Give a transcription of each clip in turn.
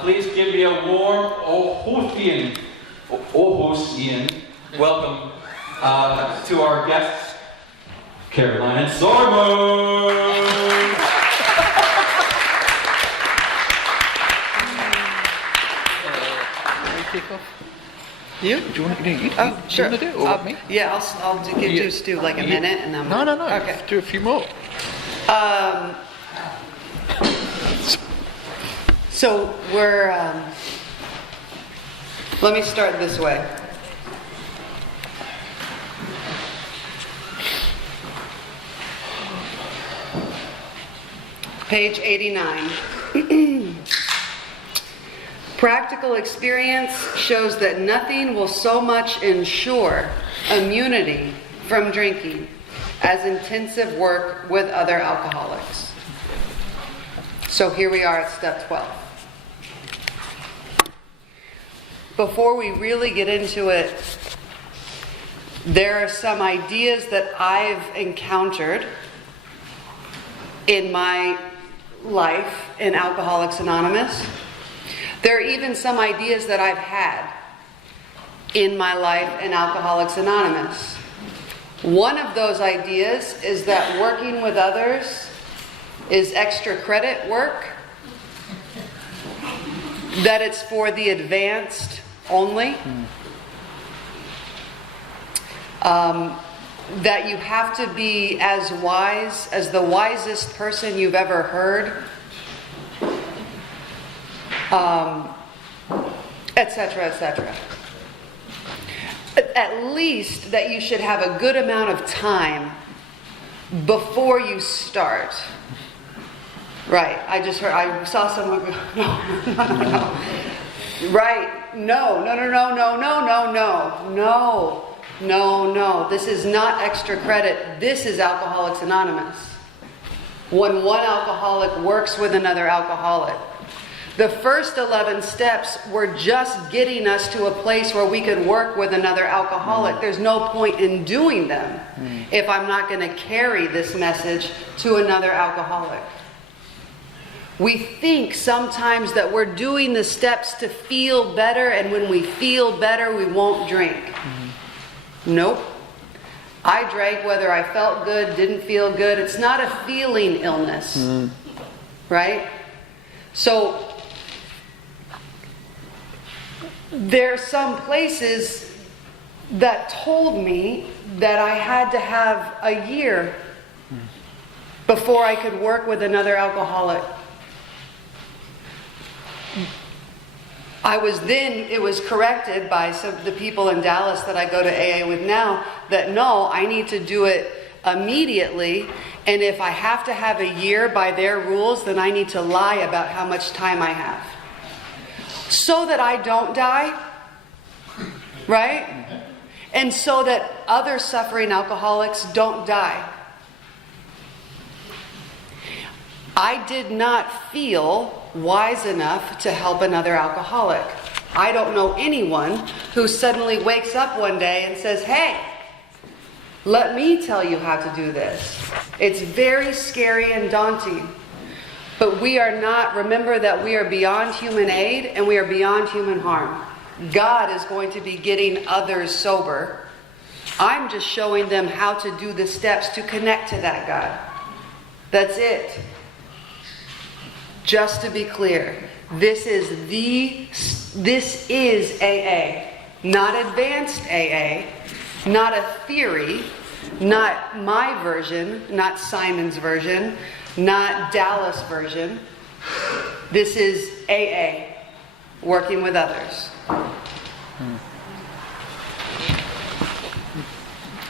please give me a warm Aarhusian welcome to our guests, Caroline and Simon. Kick off. You? Do you want to do it? Oh, sure. Do you want to do it or me? Yeah, I'll give Stu like a minute and then... No. Okay. Do a few more. So we're... let me start this way. Page 89. Practical experience shows that nothing will so much ensure immunity from drinking as intensive work with other alcoholics. So here we are at step 12. Before we really get into it, there are some ideas that I've encountered in my life in Alcoholics Anonymous. There are even some ideas that I've had in my life in Alcoholics Anonymous. One of those ideas is that working with others is extra credit work, that it's for the advanced only, that you have to be as wise as the wisest person you've ever heard, etc., etc. At least that you should have a good amount of time before you start. Right, I saw someone go, no. Right, no. This is not extra credit. This is Alcoholics Anonymous. When one alcoholic works with another alcoholic. The first 11 steps were just getting us to a place where we could work with another alcoholic. There's no point in doing them if I'm not going to carry this message to another alcoholic. We think sometimes that we're doing the steps to feel better, and when we feel better, we won't drink. Nope. I drank whether I felt good, didn't feel good. It's not a feeling illness. Right? So, there are some places that told me that I had to have a year before I could work with another alcoholic. It was corrected by some of the people in Dallas that I go to AA with now, that no, I need to do it immediately, and if I have to have a year by their rules, then I need to lie about how much time I have. So that I don't die, right? And so that other suffering alcoholics don't die. I did not feel wise enough to help another alcoholic. I don't know anyone who suddenly wakes up one day and says, hey, let me tell you how to do this. It's very scary and daunting. But we are not, remember that we are beyond human aid and we are beyond human harm. God is going to be getting others sober. I'm just showing them how to do the steps to connect to that God. That's it. Just to be clear, this is AA, not advanced AA, not a theory, not my version, not Simon's version, not Dallas' version. This is AA, working with others.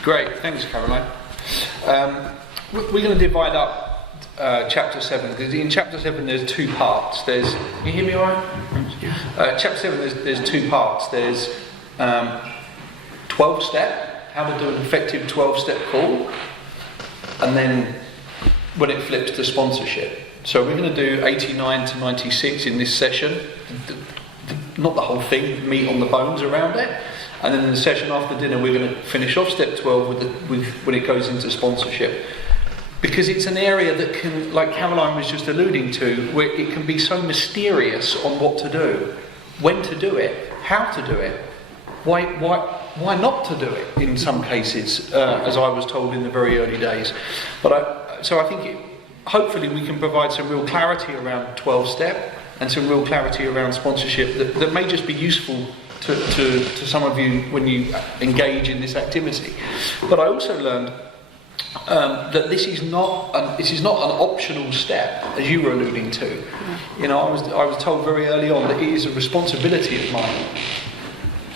Great, thanks, Caroline. We're going to divide up chapter 7, because in chapter 7 there's two parts. Can you hear me all right? Chapter 7 there's two parts. There's 12-step, how to do an effective 12-step call, and then when it flips to sponsorship. So we're going to do 89 to 96 in this session, not the whole thing, meat on the bones around it. And then in the session after dinner we're going to finish off step 12 with when it goes into sponsorship. Because it's an area that can, like Caroline was just alluding to, where it can be so mysterious on what to do, when to do it, how to do it, why not to do it in some cases, as I was told in the very early days. So I think hopefully we can provide some real clarity around 12-step and some real clarity around sponsorship that may just be useful to some of you when you engage in this activity. But I also learned that this is not an optional step, as you were alluding to. You know, I was told very early on that it is a responsibility of mine.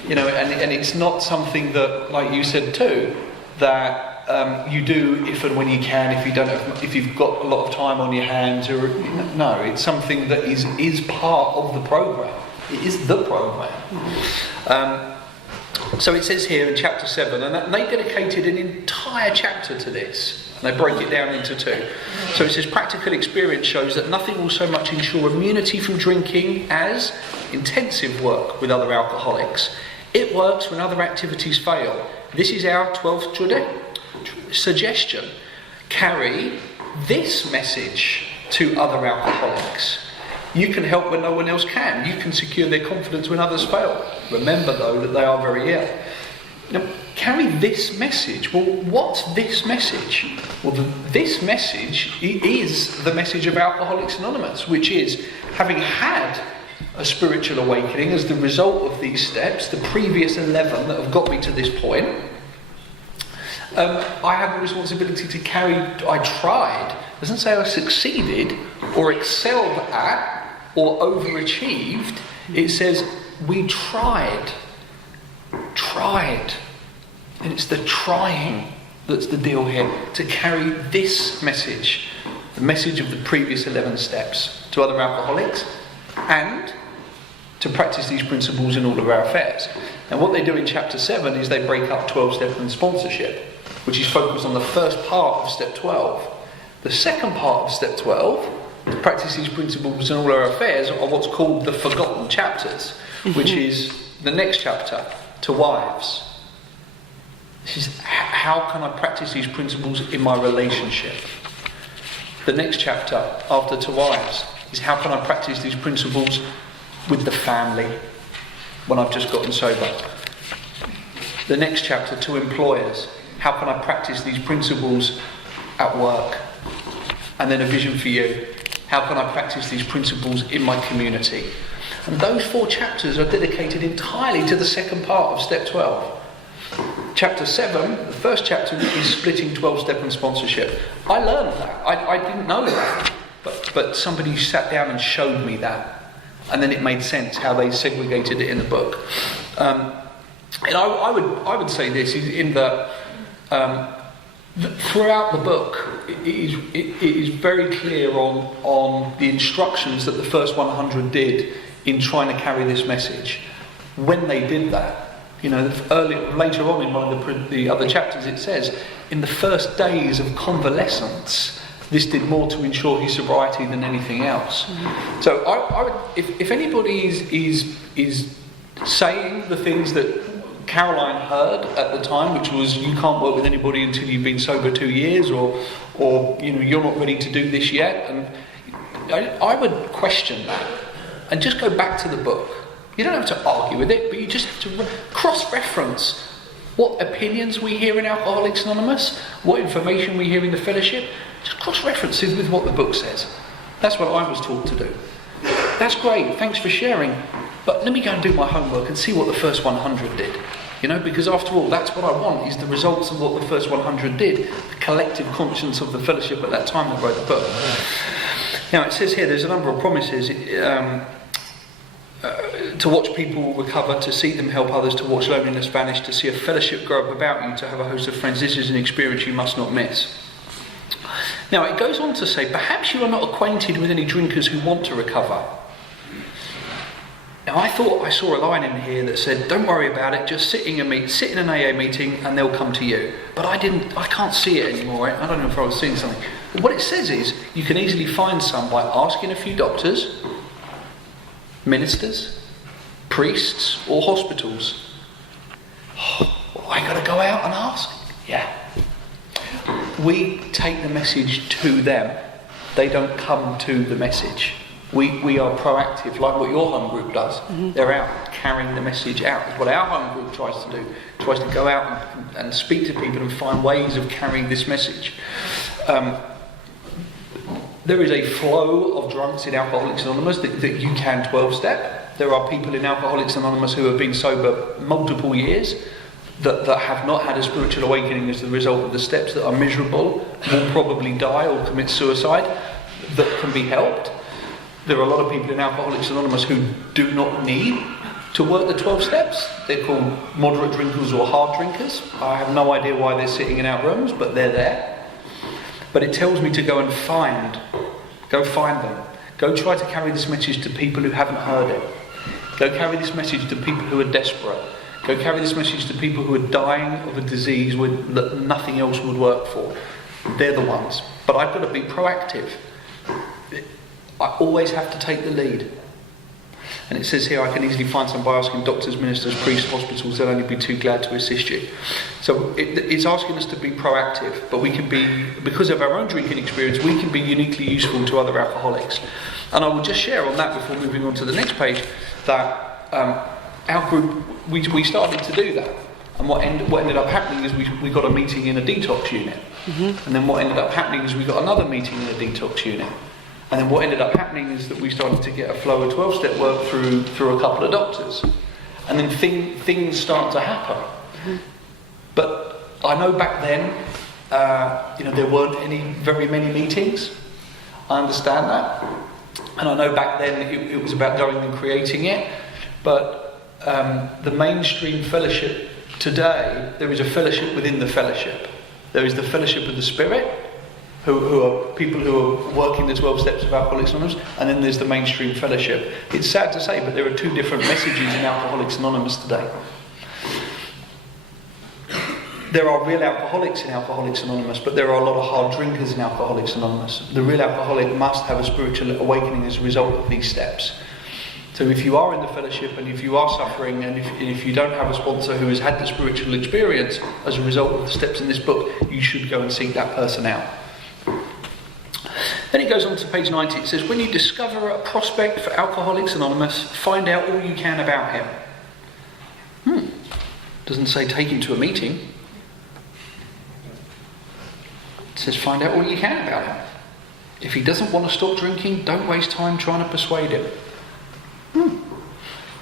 You know, and it's not something that, like you said too, that you do if and when you can, if you've got a lot of time on your hands, or no, it's something that is part of the program. It is the program. So it says here in chapter 7, and they dedicated an entire chapter to this, and they break it down into 2. So it says, practical experience shows that nothing will so much ensure immunity from drinking as intensive work with other alcoholics. It works when other activities fail. This is our 12th suggestion. Carry this message to other alcoholics. You can help when no one else can. You can secure their confidence when others fail. Remember, though, that they are very ill. Now, carry this message. Well, what's this message? Well, this message is the message of Alcoholics Anonymous, which is, having had a spiritual awakening as the result of these steps, the previous 11 that have got me to this point, I have the responsibility to carry. I tried. It doesn't say I succeeded or excelled at or overachieved. It says we tried. And it's the trying that's the deal here, to carry this message, the message of the previous 11 steps, to other alcoholics, and to practice these principles in all of our affairs. And what they do in chapter 7 is they break up 12-step and sponsorship, which is focused on the first part of step 12. The second part of step 12, to practice these principles in all our affairs, are what's called the forgotten chapters, which is the next chapter, to wives. This is how can I practice these principles in my relationship. The next chapter, after to wives, is how can I practice these principles with the family when I've just gotten sober. The next chapter, to employers, how can I practice these principles at work? And then a vision for you, how can I practice these principles in my community? And those 4 chapters are dedicated entirely to the second part of step 12. Chapter 7, the first chapter, is splitting 12-step and sponsorship. I learned that. I didn't know that. But somebody sat down and showed me that. And then it made sense how they segregated it in the book. And I would say this, in that throughout the book, it is very clear on the instructions that the first 100 did in trying to carry this message. When they did that, later on in one of the other chapters, it says, in the first days of convalescence, this did more to ensure his sobriety than anything else. Mm-hmm. So I would, if anybody is saying the things that Caroline heard at the time, which was, you can't work with anybody until you've been sober 2 years, or you're not ready to do this yet, and I would question that and just go back to the book. You don't have to argue with it, but you just have to cross-reference what opinions we hear in Alcoholics Anonymous, what information we hear in the fellowship. Just cross-reference it with what the book says. That's what I was taught to do. That's great, thanks for sharing, but let me go and do my homework and see what the first 100 did. Because after all, that's what I want, is the results of what the first 100 did, the collective conscience of the fellowship at that time that wrote the book. Now it says here, there's a number of promises. To watch people recover, to see them help others, to watch loneliness vanish, to see a fellowship grow up about you, to have a host of friends. This is an experience you must not miss. Now it goes on to say, perhaps you are not acquainted with any drinkers who want to recover. Now I thought I saw a line in here that said, don't worry about it, just sit in an AA meeting and they'll come to you. But I can't see it anymore. I don't know if I was seeing something. But what it says is, you can easily find some by asking a few doctors, ministers, priests, or hospitals. I got to go out and ask? Yeah. we take the message to them. They don't come to the message. We are proactive, like what your home group does. They're out carrying the message out. It's what our home group tries to do. It tries to go out and speak to people and find ways of carrying this message. There is a flow of drunks in Alcoholics Anonymous that you can 12-step. There are people in Alcoholics Anonymous who have been sober multiple years that have not had a spiritual awakening as the result of the steps, that are miserable, will probably die or commit suicide, that can be helped. There are a lot of people in Alcoholics Anonymous who do not need to work the 12 steps. They're called moderate drinkers or hard drinkers. I have no idea why they're sitting in our rooms, but they're there. But it tells me to go find them. Go try to carry this message to people who haven't heard it. Go carry this message to people who are desperate. Go carry this message to people who are dying of a disease that nothing else would work for. They're the ones. But I've got to be proactive. I always have to take the lead. And it says here, I can easily find some by asking doctors, ministers, priests, hospitals, they'll only be too glad to assist you. So it's asking us to be proactive, but we can be, because of our own drinking experience, we can be uniquely useful to other alcoholics. And I will just share on that before moving on to the next page, that our group, we started to do that. And what ended up happening is we got a meeting in a detox unit. And then what ended up happening is we got another meeting in a detox unit. And then what ended up happening is that we started to get a flow of 12-step work through a couple of doctors. And then things start to happen. But I know back then, there weren't very many meetings. I understand that. And I know back then it was about going and creating it. But the mainstream fellowship today, there is a fellowship within the fellowship. There is the fellowship of the Spirit, who are people who are working the 12 steps of Alcoholics Anonymous, and then there's the mainstream fellowship. It's sad to say, but there are two different messages in Alcoholics Anonymous today. There are real alcoholics in Alcoholics Anonymous, but there are a lot of hard drinkers in Alcoholics Anonymous. The real alcoholic must have a spiritual awakening as a result of these steps. So if you are in the fellowship and if you are suffering and if you don't have a sponsor who has had the spiritual experience as a result of the steps in this book, you should go and seek that person out. Then it goes on to page 90. It says, when you discover a prospect for Alcoholics Anonymous, find out all you can about him. Doesn't say take him to a meeting. It says find out all you can about him. If he doesn't want to stop drinking, don't waste time trying to persuade him.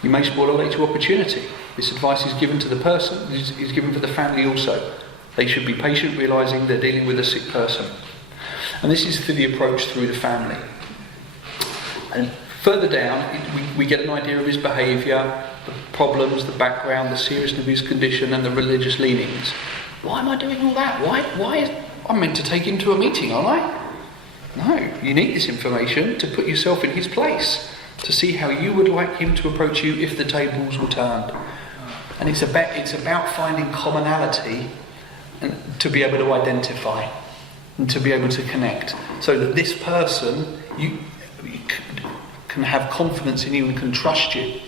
You may spoil a later opportunity. This advice is given to the person, is given for the family also. They should be patient, realising they're dealing with a sick person. And this is for the approach through the family. And further down, we get an idea of his behaviour, the problems, the background, the seriousness of his condition, and the religious leanings. Why am I doing all that? I'm meant to take him to a meeting, aren't I? No, you need this information to put yourself in his place, to see how you would like him to approach you if the tables were turned. And it's about finding commonality and to be able to identify and to be able to connect, so that this person you can have confidence in you and can trust you.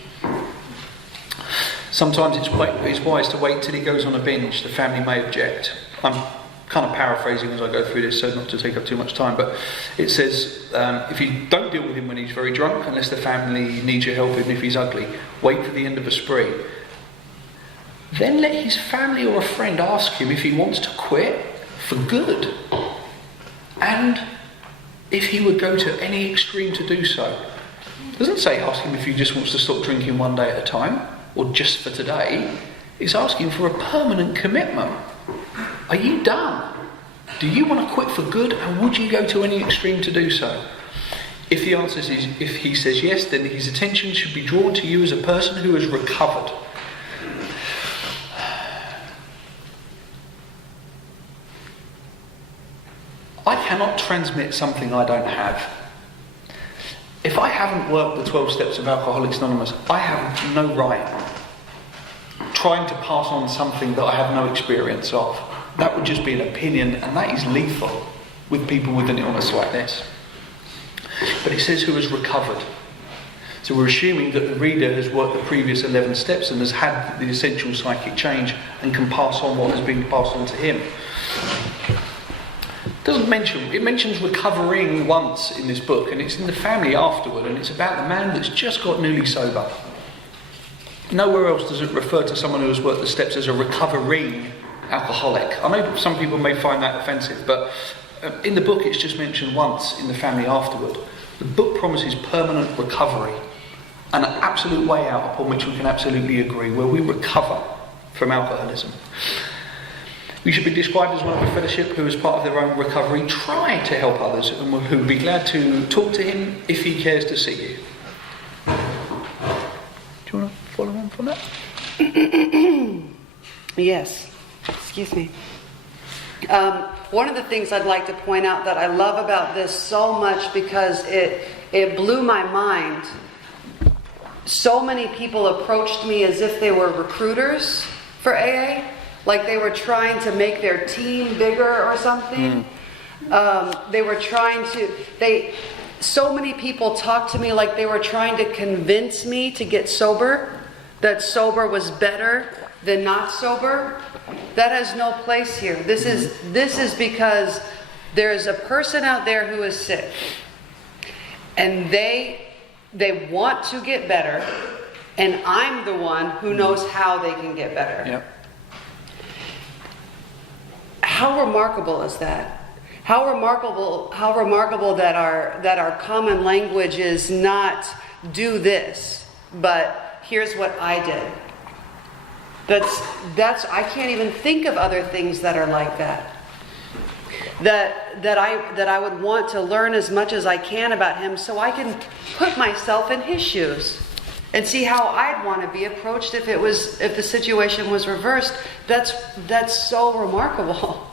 Sometimes it's wise to wait till he goes on a binge. The family may object. I'm kind of paraphrasing as I go through this, so not to take up too much time, but it says if you don't deal with him when he's very drunk, unless the family needs your help, even if he's ugly, wait for the end of a spree. Then let his family or a friend ask him if he wants to quit for good, and if he would go to any extreme to do so. It doesn't say ask him if he just wants to stop drinking one day at a time, or just for today. It's asking for a permanent commitment. Are you done? Do you want to quit for good, and would you go to any extreme to do so? If the answer is, if he says yes, then his attention should be drawn to you as a person who has recovered. I cannot transmit something I don't have. If I haven't worked the 12 steps of Alcoholics Anonymous, I have no right trying to pass on something that I have no experience of. That would just be an opinion, and that is lethal with people with an illness like this. But it says who has recovered. So we're assuming that the reader has worked the previous 11 steps and has had the essential psychic change and can pass on what has been passed on to him. It mentions recovering once in this book, and it's in the family afterward, and it's about the man that's just got newly sober. Nowhere else does it refer to someone who has worked the steps as a recovering alcoholic. I know some people may find that offensive, but in the book it's just mentioned once in the family afterward. The book promises permanent recovery and an absolute way out upon which we can absolutely agree, where we recover from alcoholism. We should be described as one of a fellowship who, as part of their own recovery, try to help others and who would be glad to talk to him if he cares to see you. Do you want to follow on from that? Yes. Excuse me. One of the things I'd like to point out that I love about this so much, because it blew my mind. So many people approached me as if they were recruiters for AA, like they were trying to make their team bigger or something. They were trying to, so many people talked to me like they were trying to convince me to get sober, that sober was better than not sober. That has no place here. This is because there's a person out there who is sick, and they want to get better, and I'm the one who knows how they can get better. Yep. How remarkable is that? How remarkable that our common language is not do this, but here's what I did. That's I can't even think of other things that are like that. That I would want to learn as much as I can about him, so I can put myself in his shoes and see how I'd want to be approached if the situation was reversed. That's so remarkable.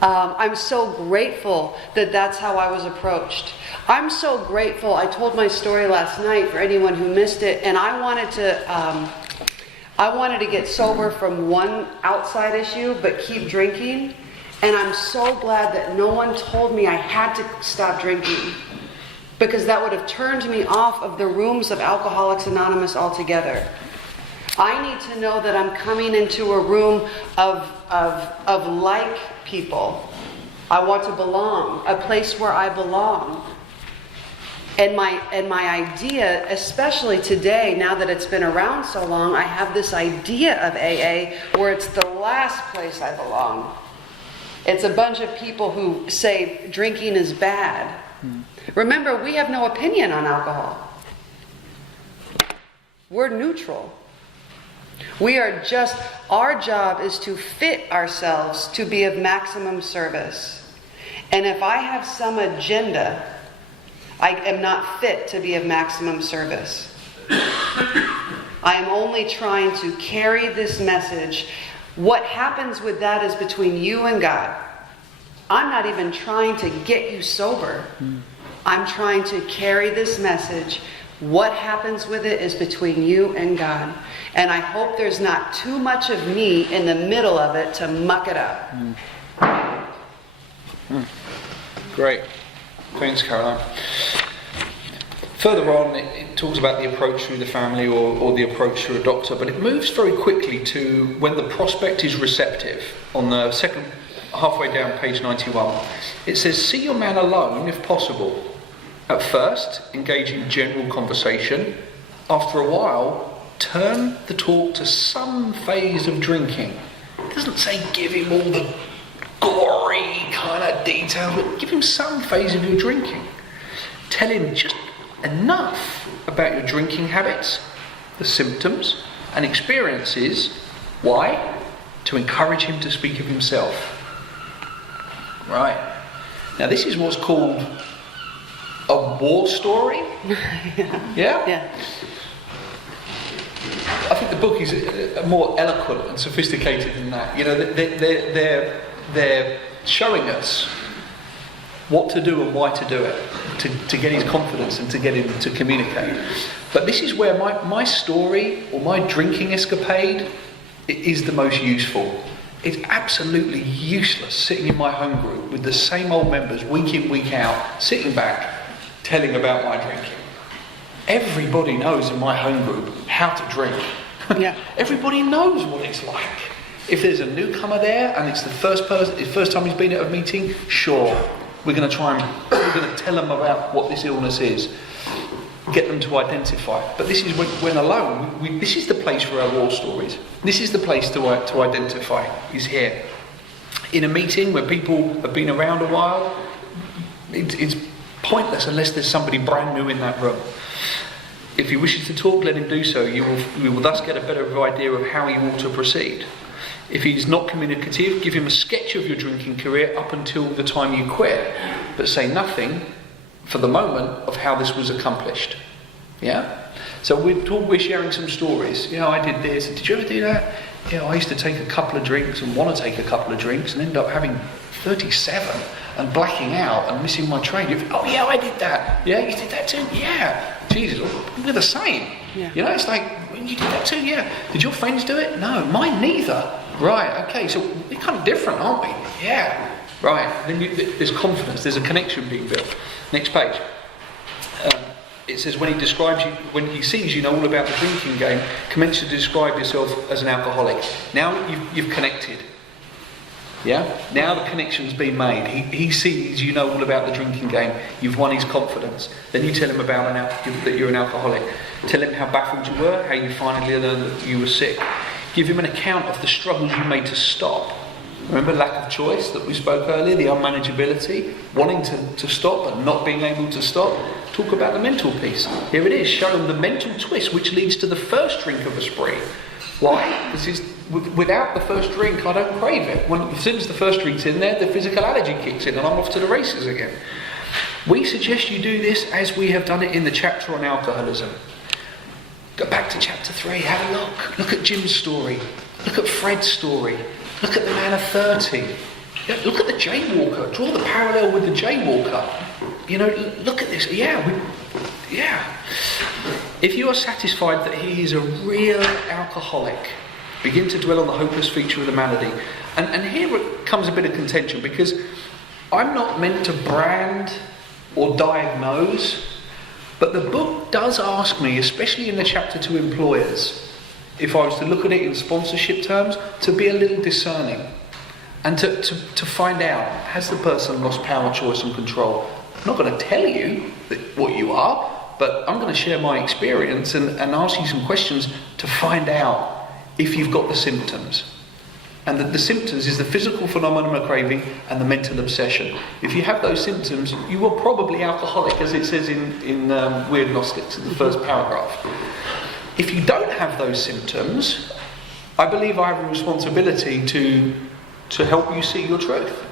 I'm so grateful that that's how I was approached. I'm so grateful. I told my story last night for anyone who missed it, and I wanted to get sober from one outside issue, but keep drinking. And I'm so glad that no one told me I had to stop drinking, because that would have turned me off of the rooms of Alcoholics Anonymous altogether. I need to know that I'm coming into a room of like people. I want to belong, a place where I belong. And my idea, especially today, now that it's been around so long, I have this idea of AA where it's the last place I belong. It's a bunch of people who say drinking is bad. Remember, we have no opinion on alcohol. We're neutral. Our job is to fit ourselves to be of maximum service. And if I have some agenda, I am not fit to be of maximum service. I am only trying to carry this message. What happens with that is between you and God. I'm not even trying to get you sober. I'm trying to carry this message. What happens with it is between you and God. And I hope there's not too much of me in the middle of it to muck it up. Great. Thanks, Caroline. Further on, it talks about the approach through the family or the approach through a doctor, but it moves very quickly to when the prospect is receptive. On the second, halfway down, page 91, it says, see your man alone if possible. At first, engage in general conversation. After a while, turn the talk to some phase of drinking. It doesn't say give him all the gory kind of details, but give him some phase of your drinking. Tell him just enough about your drinking habits, the symptoms and experiences. Why? To encourage him to speak of himself. Right. Now this is what's called a war story. Yeah? I think the book is more eloquent and sophisticated than that. You know, they're showing us what to do and why to do it, to get his confidence and to get him to communicate. But this is where my story or my drinking escapade is the most useful. It's absolutely useless sitting in my home group with the same old members week in, week out, sitting back, telling about my drinking. Everybody knows in my home group how to drink. Yeah. Everybody knows what it's like. If there's a newcomer there and it's the first time he's been at a meeting, sure, we're going to tell them about what this illness is, get them to identify. But this is when alone, this is the place for our war stories. This is the place to identify, is here. In a meeting where people have been around a while, it's pointless unless there's somebody brand new in that room. If he wishes to talk, let him do so. You will thus get a better idea of how he ought to proceed. If he's not communicative, give him a sketch of your drinking career up until the time you quit, but say nothing for the moment of how this was accomplished. Yeah? So we're sharing some stories. I did this. Did you ever do that? I used to take a couple of drinks and want to take a couple of drinks and end up having 37 and blacking out and missing my train. Oh yeah, I did that. Yeah, you did that too? Yeah. Jesus, we're the same. Yeah. It's like, you did that too? Yeah. Did your friends do it? No, mine neither. Right, okay, so we're kind of different, aren't we? Yeah. Right, then there's confidence, there's a connection being built. Next page. It says, when he sees you know all about the drinking game, commence to describe yourself as an alcoholic. Now you've connected. Yeah? Now the connection's been made. He sees you know all about the drinking game. You've won his confidence. Then you tell him about that you're an alcoholic. Tell him how baffled you were, how you finally learned that you were sick. Give him an account of the struggles you made to stop. Remember lack of choice that we spoke earlier, the unmanageability, wanting to stop but not being able to stop. Talk about the mental piece. Here it is, show him the mental twist which leads to the first drink of a spree. Why? Because without the first drink, I don't crave it. As soon as the first drink's in there, the physical allergy kicks in and I'm off to the races again. We suggest you do this as we have done it in the chapter on alcoholism. Go back to chapter 3, have a look. Look at Jim's story. Look at Fred's story. Look at the man of 30. Look at the jaywalker. Draw the parallel with the jaywalker. Look at this. Yeah. If you are satisfied that he is a real alcoholic, begin to dwell on the hopeless feature of the malady. And here comes a bit of contention, because I'm not meant to brand or diagnose, but the book does ask me, especially in the chapter to employers, if I was to look at it in sponsorship terms, to be a little discerning and to find out, has the person lost power, choice and control? I'm not going to tell you what you are, but I'm going to share my experience and ask you some questions to find out if you've got the symptoms. And the symptoms is the physical phenomenon of craving and the mental obsession. If you have those symptoms, you are probably alcoholic, as it says in Weird Gnostics in the first paragraph. If you don't have those symptoms, I believe I have a responsibility to help you see your truth.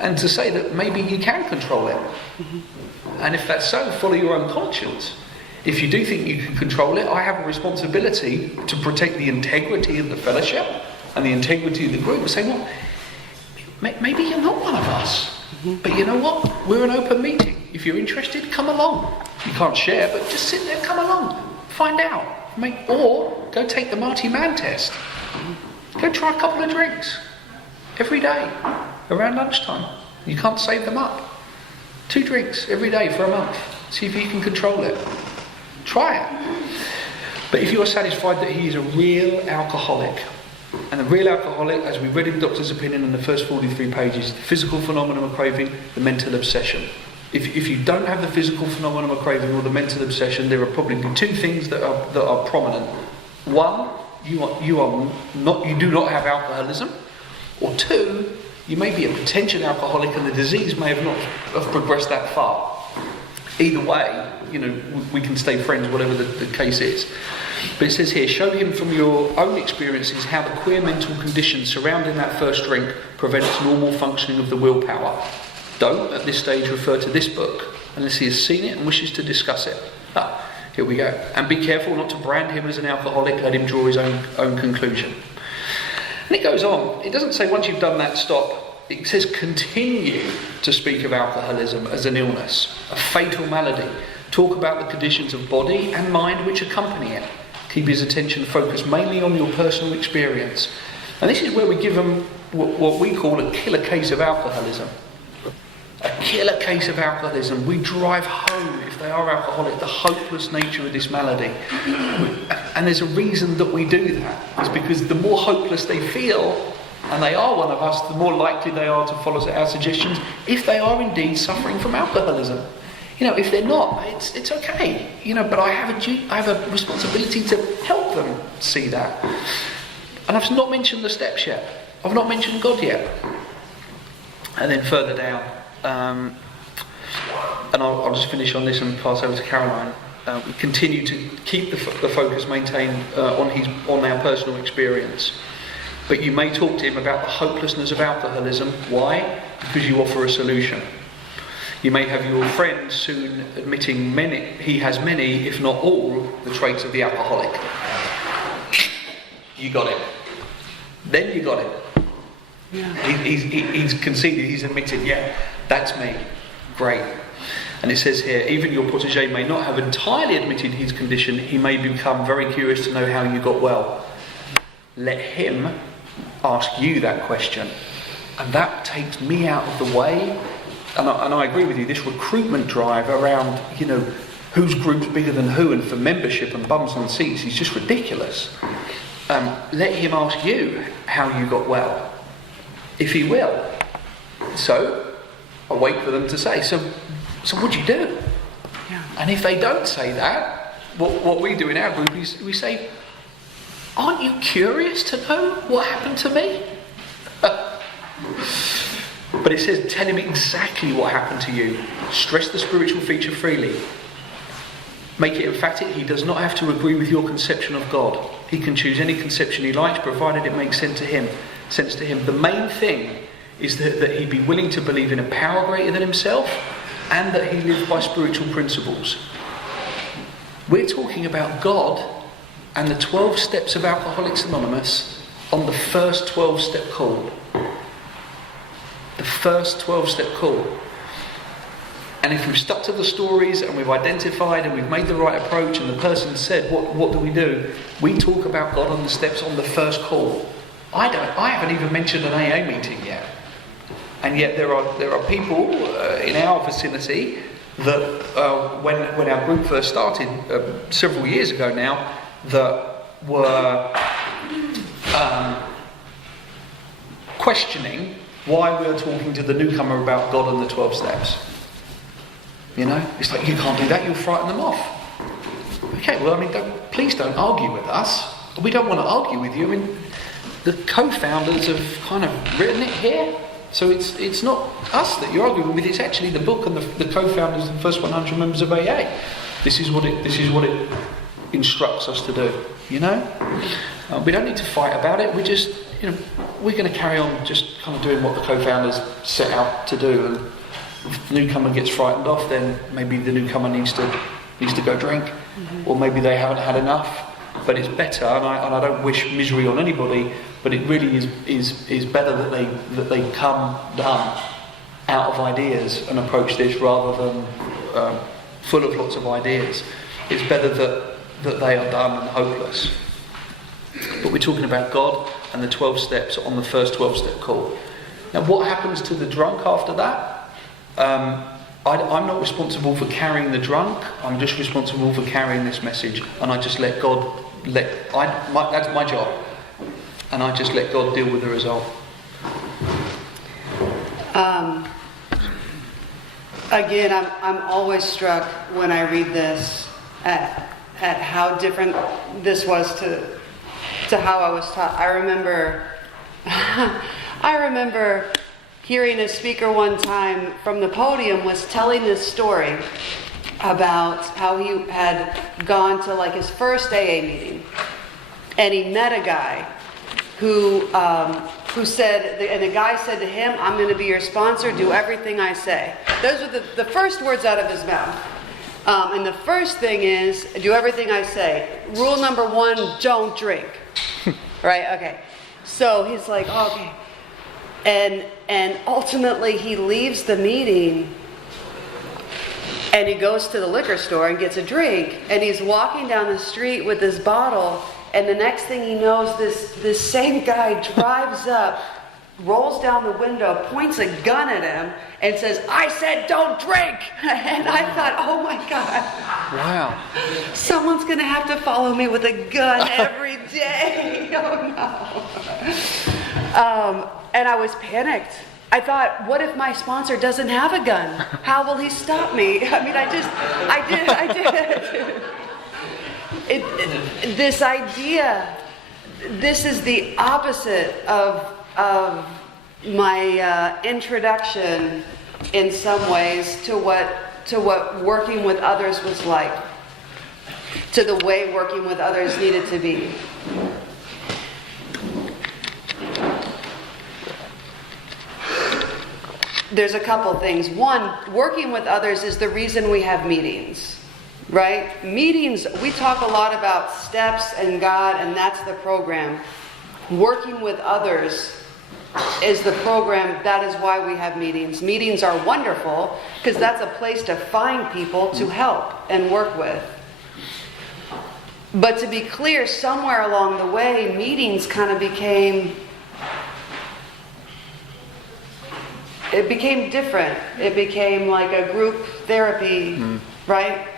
And to say that maybe you can control it. And if that's so, follow your own conscience. If you do think you can control it, I have a responsibility to protect the integrity of the fellowship and the integrity of the group and say, well, maybe you're not one of us. But you know what? We're an open meeting. If you're interested, come along. You can't share, but just sit there, come along. Find out. Or go take the Marty Mann test. Go try a couple of drinks every day around lunchtime. You can't save them up. 2 drinks every day for a month. See if you can control it. Try it. But if you are satisfied that he is a real alcoholic, and the real alcoholic, as we read in the doctor's opinion in the first 43 pages, the physical phenomenon of craving, the mental obsession. If you don't have the physical phenomenon of craving or the mental obsession, there are probably 2 things that are prominent. One, you do not have alcoholism, or 2, you may be a potential alcoholic and the disease may have progressed that far. Either way, we can stay friends, whatever the case is. But it says here, show him from your own experiences how the queer mental conditions surrounding that first drink prevents normal functioning of the willpower. Don't, at this stage, refer to this book unless he has seen it and wishes to discuss it. Here we go. And be careful not to brand him as an alcoholic, let him draw his own conclusion. And it goes on. It doesn't say once you've done that, stop. It says continue to speak of alcoholism as an illness, a fatal malady. Talk about the conditions of body and mind which accompany it. Keep his attention focused mainly on your personal experience. And this is where we give him what we call a killer case of alcoholism. a killer case of alcoholism, we drive home, if they are alcoholic, the hopeless nature of this malady. And there's a reason that we do that. It's because the more hopeless they feel, and they are one of us, the more likely they are to follow our suggestions if they are indeed suffering from alcoholism. If they're not, it's okay. But I have a responsibility to help them see that. And I've not mentioned the steps yet. I've not mentioned God yet. And then further down, and I'll just finish on this and pass over to Caroline. We continue to keep the focus maintained on our personal experience. But you may talk to him about the hopelessness of alcoholism. Why? Because you offer a solution. You may have your friend soon admitting he has many, if not all, the traits of the alcoholic. You got it. Then you got it. Yeah. He's conceded, he's admitted, yeah, that's me. Great. And it says here, even your protégé may not have entirely admitted his condition, he may become very curious to know how you got well. Let him ask you that question. And that takes me out of the way. And I agree with you, this recruitment drive around, whose group's bigger than who and for membership and bums on seats is just ridiculous. Let him ask you how you got well, if he will. So, I'll wait for them to say, so what'd you do? Yeah. And if they don't say that, what we do in our group is we say, aren't you curious to know what happened to me? But it says, tell him exactly what happened to you. Stress the spiritual feature freely. Make it emphatic. He does not have to agree with your conception of God. He can choose any conception he likes, provided it makes sense to him. The main thing is that he be willing to believe in a power greater than himself, and that he live by spiritual principles. We're talking about God and the 12 steps of Alcoholics Anonymous on the first 12-step call. The first 12-step call. And if we've stuck to the stories and we've identified and we've made the right approach and the person said, what do? We talk about God on the steps on the first call. I haven't even mentioned an AA meeting yet. And yet there are people in our vicinity that when our group first started several years ago now, that were questioning why we're talking to the newcomer about God and the 12 steps. It's like, you can't do that, you'll frighten them off. Okay, well, please don't argue with us. We don't want to argue with you. The co-founders have kind of written it here. So it's not us that you're arguing with, it's actually the book and the co-founders and the first 100 members of AA. This is what it instructs us to do, We don't need to fight about it, we're going to carry on just kind of doing what the co-founders set out to do. And if the newcomer gets frightened off, then maybe the newcomer needs to go drink, or maybe they haven't had enough. But it's better, and I don't wish misery on anybody, but it really is better that they come done out of ideas and approach this rather than full of lots of ideas. It's better that they are done and hopeless. But we're talking about God and the 12 steps on the first 12-step call. Now, what happens to the drunk after that? I'm not responsible for carrying the drunk. I'm just responsible for carrying this message, and I just let God. That's my job, and I just let God deal with the result. Again, I'm always struck when I read this at how different this was to how I was taught. I remember hearing a speaker one time from the podium was telling this story about how he had gone to his first AA meeting, and he met a guy who said, and the guy said to him, "I'm going to be your sponsor, do everything I say." Those were the first words out of his mouth. And the first thing is, do everything I say. Rule number 1, don't drink. Right? Okay. So he's like, okay. And ultimately he leaves the meeting and he goes to the liquor store and gets a drink, and he's walking down the street with this bottle, and the next thing he knows, this same guy drives up rolls down the window, points a gun at him, and says, "I said don't drink!" And I thought, oh my God. Wow. Someone's going to have to follow me with a gun every day. Oh no. And I was panicked. I thought, what if my sponsor doesn't have a gun? How will he stop me? I mean, I did. This idea, this is the opposite of my introduction in some ways to what working with others was like, to the way working with others needed to be. There's a couple things. One, working with others is the reason we have meetings, right? Meetings, we talk a lot about steps and God, and that's the program. Working with others is the program. That is why we have meetings. Meetings are wonderful because that's a place to find people to help and work with. But to be clear, somewhere along the way, meetings kind of became different. It became like a group therapy, right?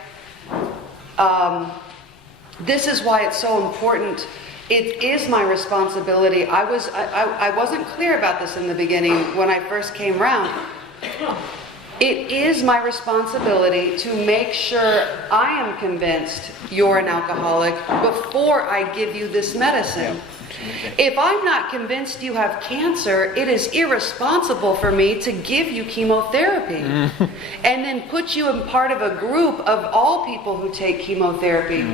This is why it's so important. It is my responsibility. I wasn't clear about this in the beginning when I first came around. It is my responsibility to make sure I am convinced you're an alcoholic before I give you this medicine. If I'm not convinced you have cancer, it is irresponsible for me to give you chemotherapy and then put you in part of a group of all people who take chemotherapy.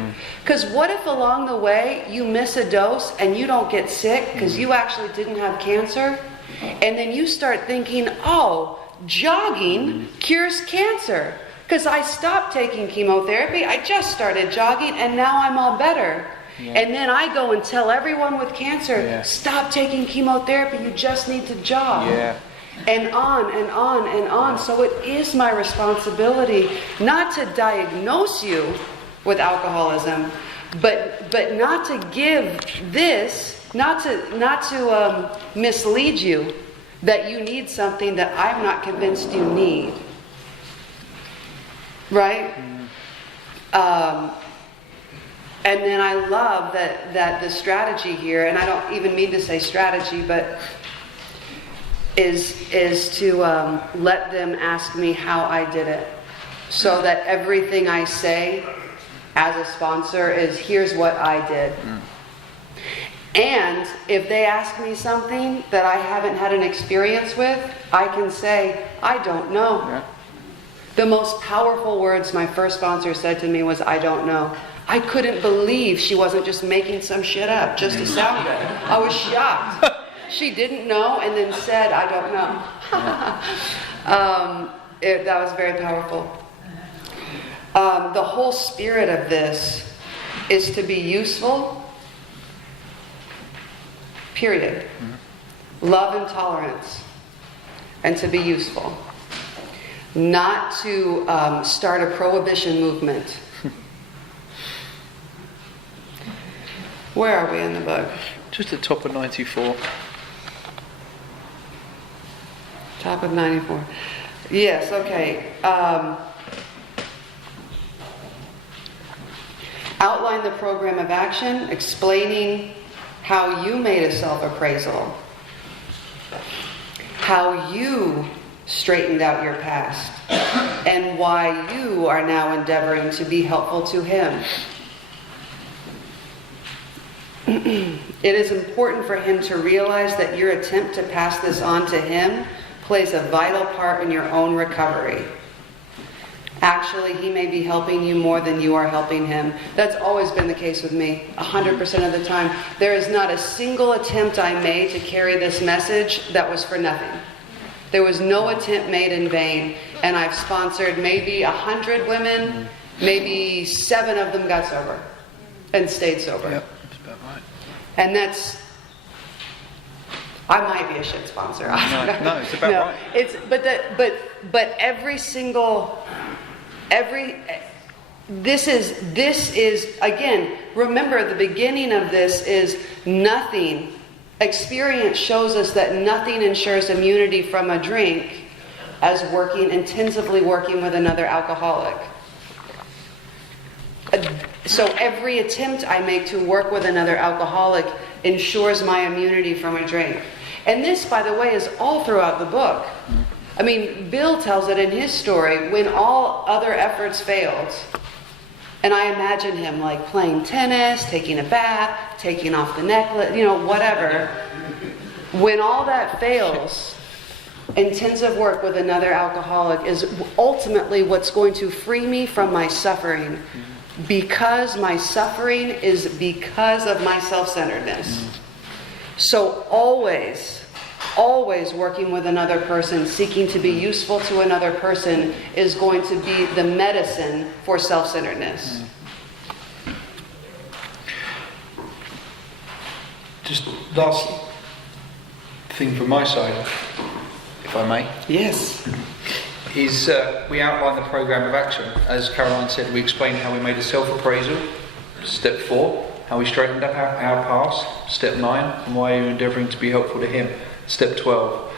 Because what if along the way you miss a dose and you don't get sick because you actually didn't have cancer? And then you start thinking, oh, jogging cures cancer. Because I stopped taking chemotherapy, I just started jogging, and now I'm all better. Yeah. And then I go and tell everyone with cancer, stop taking chemotherapy, you just need to jog. Yeah. And on and on and on. So it is my responsibility not to diagnose you with alcoholism, but not to give this, not to mislead you that you need something that I'm not convinced you need. Right? And then I love that the strategy here, and I don't even mean to say strategy, but is to let them ask me how I did it. So that everything I say as a sponsor is, here's what I did. And if they ask me something that I haven't had an experience with, I can say, I don't know. Yeah. The most powerful words my first sponsor said to me was, I don't know. I couldn't believe she wasn't just making some shit up just to sound good. I was shocked. She didn't know and then said, I don't know. That was very powerful. The whole spirit of this is to be useful, period. Love and tolerance, and to be useful. Not to start a prohibition movement. Where are we in the book? Just the top of 94. Top of 94. Yes, okay. Outline the program of action, explaining how you made a self-appraisal, how you straightened out your past, and why you are now endeavoring to be helpful to him. It is important for him to realize that your attempt to pass this on to him plays a vital part in your own recovery. Actually, he may be helping you more than you are helping him. That's always been the case with me, 100% of the time. There is not a single attempt I made to carry this message that was for nothing. There was no attempt made in vain, and I've sponsored maybe 100 women, maybe 7 of them got sober and stayed sober. Yep, that's about right. And that's, I might be a shit sponsor. No, it's about right. It's but this is again, remember the beginning of this is nothing Experience shows us that nothing ensures immunity from a drink as intensively working with another alcoholic. So every attempt I make to work with another alcoholic ensures my immunity from a drink. And this, by the way, is all throughout the book. I mean, Bill tells it in his story, when all other efforts failed. And I imagine him like playing tennis, taking a bath, taking off the necklace, whatever. When all that fails, intensive work with another alcoholic is ultimately what's going to free me from my suffering. Because my suffering is because of my self-centeredness. So always working with another person, seeking to be useful to another person is going to be the medicine for self-centeredness. Just last thing from my side, if I may. Yes. Is we outline the program of action. As Caroline said, we explain how we made a self-appraisal, step 4, how we straightened up our past, step 9, and why you're endeavouring to be helpful to him, step 12.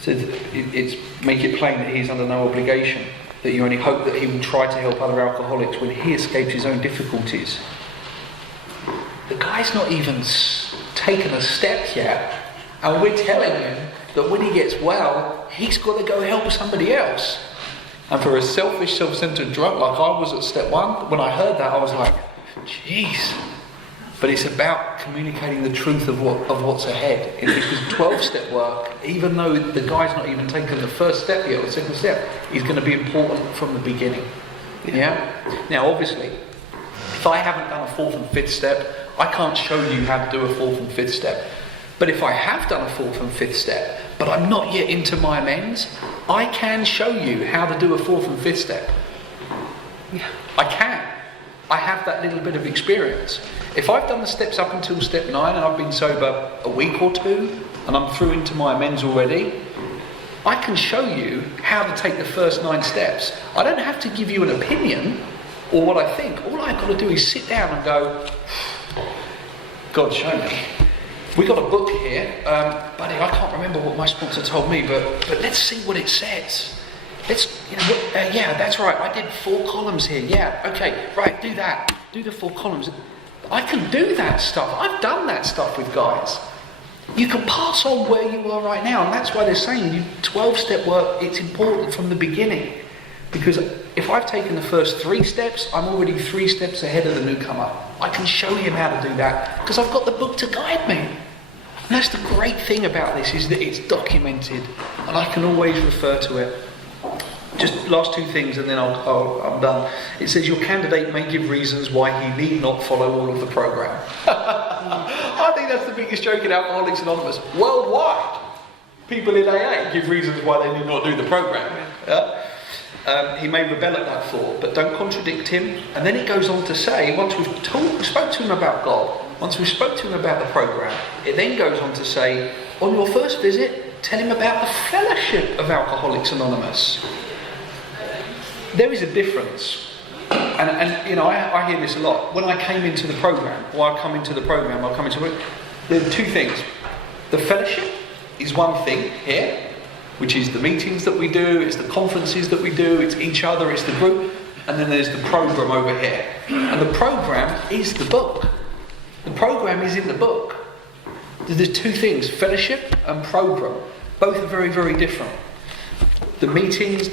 So it's make it plain that he is under no obligation, that you only hope that he will try to help other alcoholics when he escapes his own difficulties. The guy's not even taken a step yet, and we're telling him that when he gets well, he's got to go help somebody else. And for a selfish, self-centered drunk like I was at step 1, when I heard that, I was like, jeez. But it's about communicating the truth of what's ahead. And because 12-step work, even though the guy's not even taken the first step yet, or the second step, is going to be important from the beginning. Yeah? Now, obviously, if I haven't done a 4th and 5th step, I can't show you how to do a 4th and 5th step. But if I have done a 4th and 5th step, but I'm not yet into my amends, I can show you how to do a 4th and 5th step. I can. I have that little bit of experience. If I've done the steps up until step 9 and I've been sober a week or 2 and I'm through into my amends already, I can show you how to take the first 9 steps. I don't have to give you an opinion or what I think. All I've got to do is sit down and go, God, show me. We got a book here, buddy. I can't remember what my sponsor told me, but let's see what it says. Yeah, that's right. I did 4 columns here. Yeah, okay, right. Do that. Do the 4 columns. I can do that stuff. I've done that stuff with guys. You can pass on where you are right now, and that's why they're saying 12-step work. It's important from the beginning, because if I've taken the first 3 steps, I'm already 3 steps ahead of the newcomer. I can show him how to do that because I've got the book to guide me. And that's the great thing about this, is that it's documented and I can always refer to it. Just last 2 things and then I'm done. It says your candidate may give reasons why he need not follow all of the program. I think that's the biggest joke in Alcoholics Anonymous. Worldwide, people in AA give reasons why they need not do the program. He may rebel at that thought, but don't contradict him. And then it goes on to say, once we spoke to him about God, once we spoke to him about the program, it then goes on to say, on your first visit, tell him about the fellowship of Alcoholics Anonymous. There is a difference. And I hear this a lot. When I came into the program, there are 2 things. The fellowship is one thing here, which is the meetings that we do, it's the conferences that we do, it's each other, it's the group, and then there's the program over here. And the program is the book. The program is in the book. There's 2 things, fellowship and program. Both are very, very different. The meetings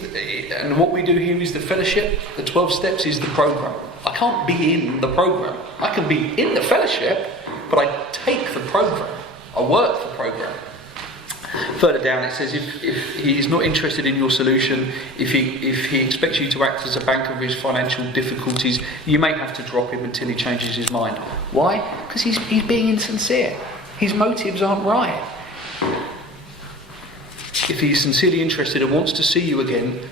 and what we do here is the fellowship, the 12 steps is the program. I can't be in the program. I can be in the fellowship, but I take the program. I work the program. Further down it says if he is not interested in your solution, if he expects you to act as a bank of his financial difficulties, you may have to drop him until he changes his mind. Why? Because he's being insincere. His motives aren't right. If he's sincerely interested and wants to see you again,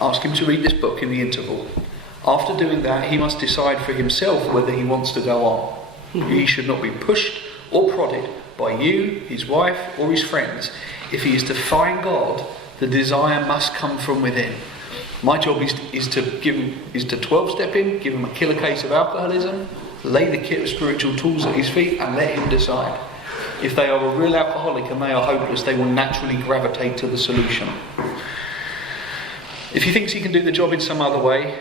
ask him to read this book in the interval. After doing that, he must decide for himself whether he wants to go on. He should not be pushed or prodded by you, his wife, or his friends. If he is to find God, the desire must come from within. My job is to 12-step him, give him a killer case of alcoholism, lay the kit of spiritual tools at his feet, and let him decide. If they are a real alcoholic and they are hopeless, they will naturally gravitate to the solution. If he thinks he can do the job in some other way,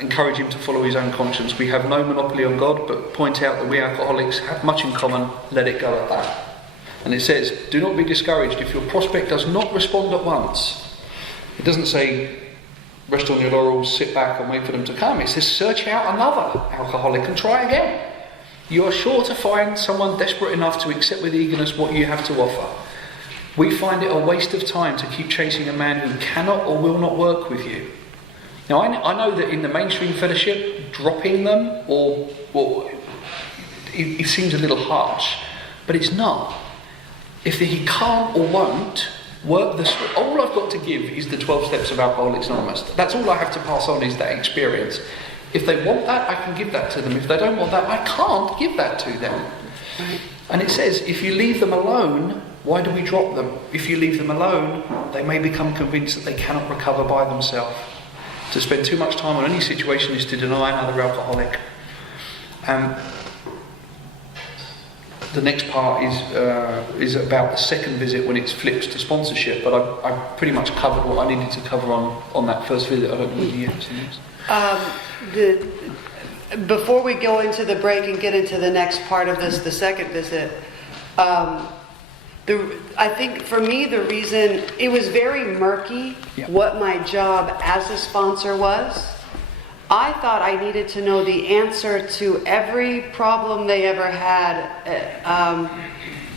encourage him to follow his own conscience. We have no monopoly on God, but point out that we alcoholics have much in common. Let it go at that. And it says, do not be discouraged if your prospect does not respond at once. It doesn't say, rest on your laurels, sit back and wait for them to come. It says, search out another alcoholic and try again. You are sure to find someone desperate enough to accept with eagerness what you have to offer. We find it a waste of time to keep chasing a man who cannot or will not work with you. Now, I know that in the mainstream fellowship, dropping them it seems a little harsh, but it's not. If he can't or won't work all I've got to give is the 12 steps of Alcoholics Anonymous. That's all I have to pass on, is that experience. If they want that, I can give that to them. If they don't want that, I can't give that to them. And it says, if you leave them alone, why do we drop them? If you leave them alone, they may become convinced that they cannot recover by themselves. To spend too much time on any situation is to deny another alcoholic. The next part is about the second visit, when it flips to sponsorship. But I pretty much covered what I needed to cover on that first visit. I don't know whether you have seen this. Before we go into the break and get into the next part of this, the second visit, I think for me the reason it was very murky what my job as a sponsor was. I thought I needed to know the answer to every problem they ever had,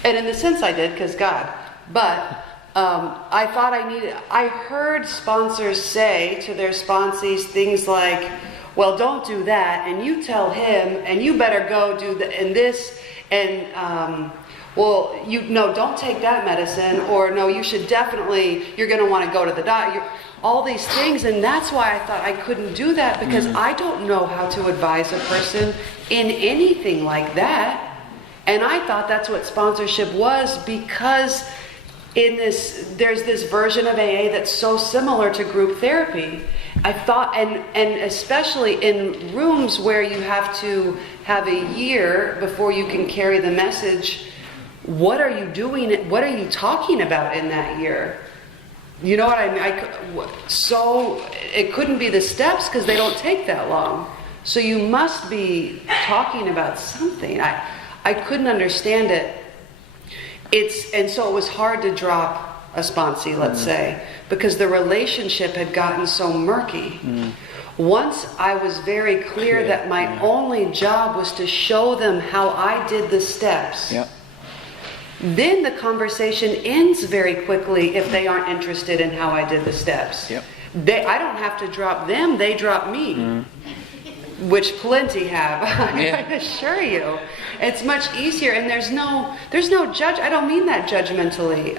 and in the sense I did, because God. But I thought I heard sponsors say to their sponsees things like, well, don't do that, and you tell him, and you better go do this, and well, don't take that medicine, or no, you should definitely, you're going to want to go to the doctor. All these things, and that's why I thought I couldn't do that, because I don't know how to advise a person in anything like that. And I thought that's what sponsorship was, because there's this version of AA that's so similar to group therapy. I thought, and especially in rooms where you have to have a year before you can carry the message, what are you doing? What are you talking about in that year? You know what I mean? So it couldn't be the steps, because they don't take that long. So you must be talking about something. I couldn't understand it. And so it was hard to drop a sponsee, let's say, because the relationship had gotten so murky. Once I was very clear that my only job was to show them how I did the steps. Then the conversation ends very quickly if they aren't interested in how I did the steps. I don't have to drop them, they drop me. Which plenty have, I assure you. It's much easier, and there's no judge. I don't mean that judgmentally.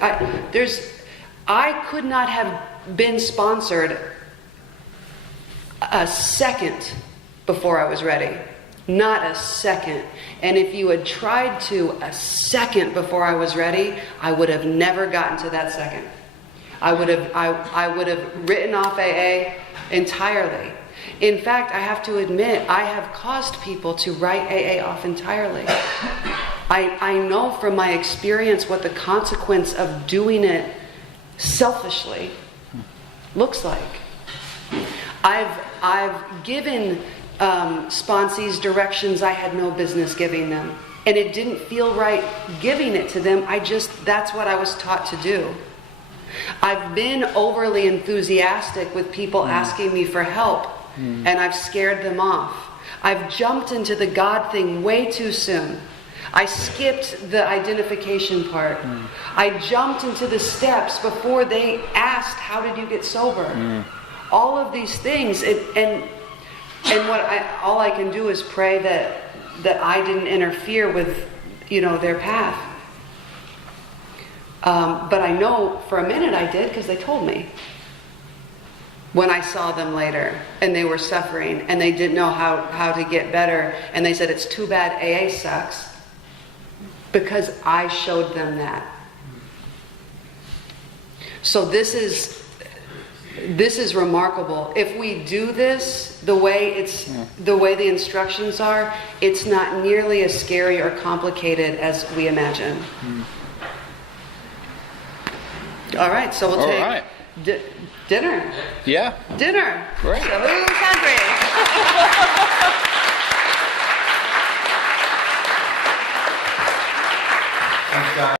I could not have been sponsored a second before I was ready. Not a second. And if you had tried to a second before I was ready, I would have never gotten to that second. I would have written off AA entirely. In fact, I have to admit, I have caused people to write AA off entirely. I know from my experience what the consequence of doing it selfishly looks like. I've given sponsees directions I had no business giving them, and it didn't feel right giving it to them. That's what I was taught to do. I've been overly enthusiastic with people asking me for help, and I've scared them off. I've jumped into the God thing way too soon. I skipped the identification part. I jumped into the steps before they asked, how did you get sober? All of these things, and all I can do is pray that I didn't interfere with, their path. But I know for a minute I did, because they told me. When I saw them later, and they were suffering, and they didn't know how to get better, and they said, it's too bad AA sucks, because I showed them that. So this This is remarkable. If we do this the way the instructions are, it's not nearly as scary or complicated as we imagine. All right, so we'll take right. dinner. Yeah. Dinner. Great. So who's hungry?